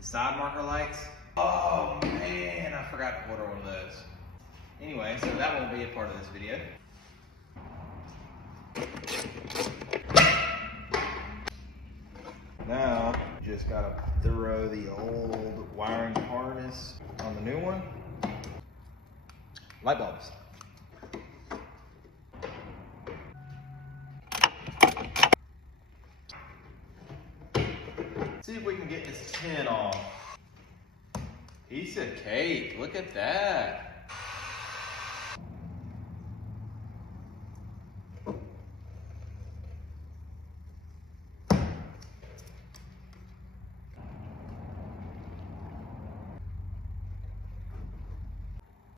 The side marker lights. Oh man, I forgot to order one of those. Anyway, so that won't be a part of this video. Now, just gotta throw the old wiring harness on the new one. Light bulbs. See if we can get this tin off. Piece of cake, look at that.